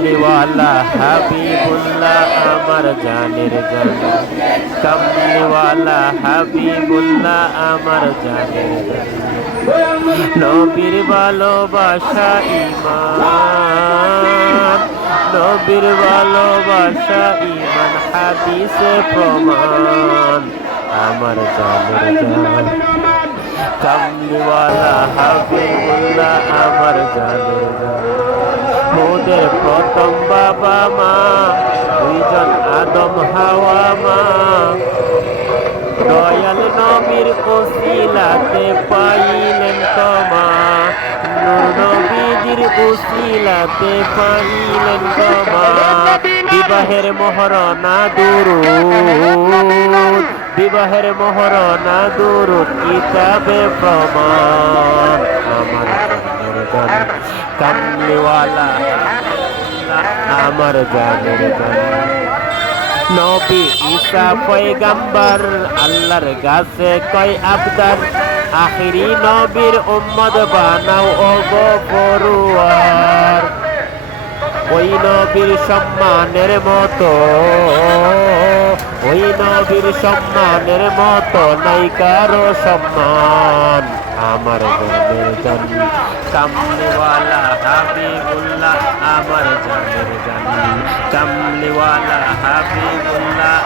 কামলিওয়ালা হাবিবুল্লাহ আমার জানের জান। কামলিওয়ালা হাবিবুল্লাহ আমার জানের জান। নবীর ভালোবাসা ইমান নবীর ভালোবাসা ইমান হাদিসে প্রমাণ। আমার জানের জান। কামলিওয়ালা হাবিবুল্লাহ আমার জানের জান। মোদের প্রথম বাবা মা, দুইজন আদম হাওয়া মা। দয়াল নবীর ওসিলাতে পাইলেন নূর নবীজির ওসিলাতে পাইলেন ক্ষমা বিবাহের মহরণা দুরুদ, বিবাহের মহরণা দুরুদ, কিতাবে প্রমাণ। আমার আমার জানের জান নবী ঈসা পয়গাম্বার, আল্লাহর গাছে কয় আবদার। আখিরি নবীর উম্মত বানাও ও গো পড়ুয়ার ওই নবীর সম্মানের মতো। ওই নবীর সম্মানের মতো নাই কারও সম্মান। আমার জানের জান, কামলিওয়ালা হাবিবুল্লাহ, আমার জানের জান, কামলিওয়ালা হাবিবুল্লাহ